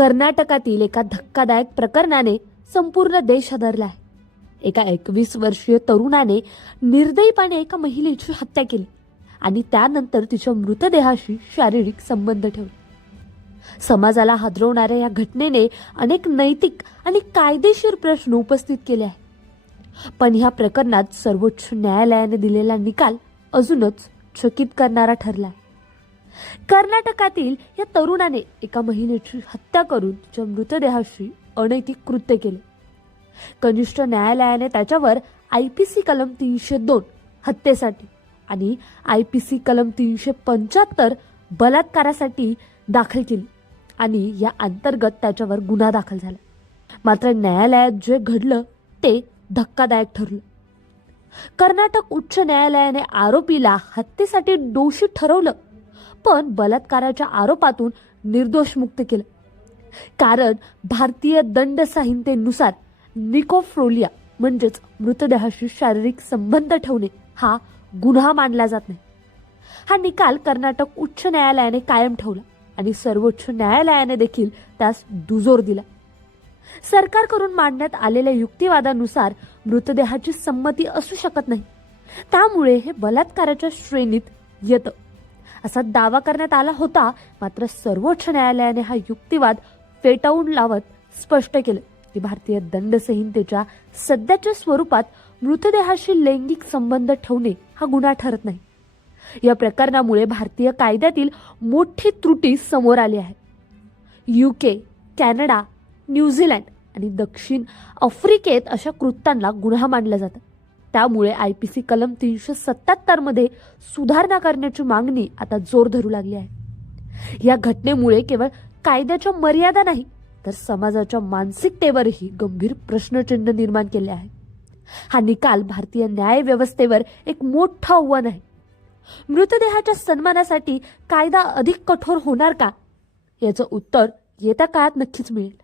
कर्नाटकातील एका धक्कादायक प्रकरणाने संपूर्ण देश हादरला आहे एका एकवीस वर्षीय तरुणाने निर्दयीपणे एका महिलेची हत्या केली आणि त्यानंतर तिच्या मृतदेहाशी शारीरिक संबंध ठेवले. समाजाला हादरवणाऱ्या या घटनेने अनेक नैतिक आणि कायदेशीर प्रश्न उपस्थित केले आहेत. पण ह्या प्रकरणात सर्वोच्च न्यायालयाने दिलेला निकाल अजूनच चकित करणारा ठरला आहे कर्नाटकातील या तरुणाने एका महिलेची हत्या करून तिच्या मृतदेहाशी अनैतिक कृत्य केले. कनिष्ठ न्यायालयाने त्याच्यावर आय पी सी कलम तीनशे दोन हत्येसाठी आणि आय पी सी कलम तीनशे पंच्याहत्तर बलात्कारासाठी दाखल केली आणि या अंतर्गत त्याच्यावर गुन्हा दाखल झाला. मात्र न्यायालयात जे घडलं ते धक्कादायक ठरलं. कर्नाटक उच्च न्यायालयाने आरोपीला हत्येसाठी दोषी ठरवलं पण बलात्काराच्या आरोपातून निर्दोष मुक्त केलं. कारण भारतीय दंड संहितेनुसार निकोफ्रोलिया म्हणजेच मृतदेहाशी शारीरिक संबंध ठेवणे हा गुन्हा मानला जात नाही. हा निकाल कर्नाटक उच्च न्यायालयाने कायम ठेवला आणि सर्वोच्च न्यायालयाने देखील त्यास दुजोर दिला. सरकारकडून मांडण्यात आलेल्या युक्तिवादानुसार मृतदेहाची संमती असू शकत नाही. त्यामुळे हे बलात्काराच्या श्रेणीत येतं. असा दावा करण्यात आला होता. मात्र सर्वोच्च न्यायालयाने हा युक्तिवाद फेटाळून लावत स्पष्ट केलं. की भारतीय दंड संहितेच्या सध्याच्या स्वरूपात मृतदेहाशी लैंगिक संबंध ठेवणे हा गुन्हा ठरत नाही. या प्रकरणामुळे भारतीय कायद्यातील मोठी त्रुटी समोर आली आहे. युके कॅनडा न्यूझीलँड आणि दक्षिण आफ्रिकेत अशा कृत्यांना गुन्हा मानलं जातं. त्यामुळे आय पी सी कलम तीनशे सत्याहत्तरमध्ये सुधारणा करण्याची मागणी आता जोर धरू लागली आहे. या घटनेमुळे केवळ कायद्याच्या मर्यादा नाही तर समाजाच्या मानसिकतेवरही गंभीर प्रश्नचिन्ह निर्माण केले आहे. हा निकाल भारतीय न्याय व्यवस्थेवर एक मोठं आव्हान आहे. मृतदेहाच्या सन्मानासाठी कायदा अधिक कठोर होणार का? याचं उत्तर येत्या काळात नक्कीच मिळेल.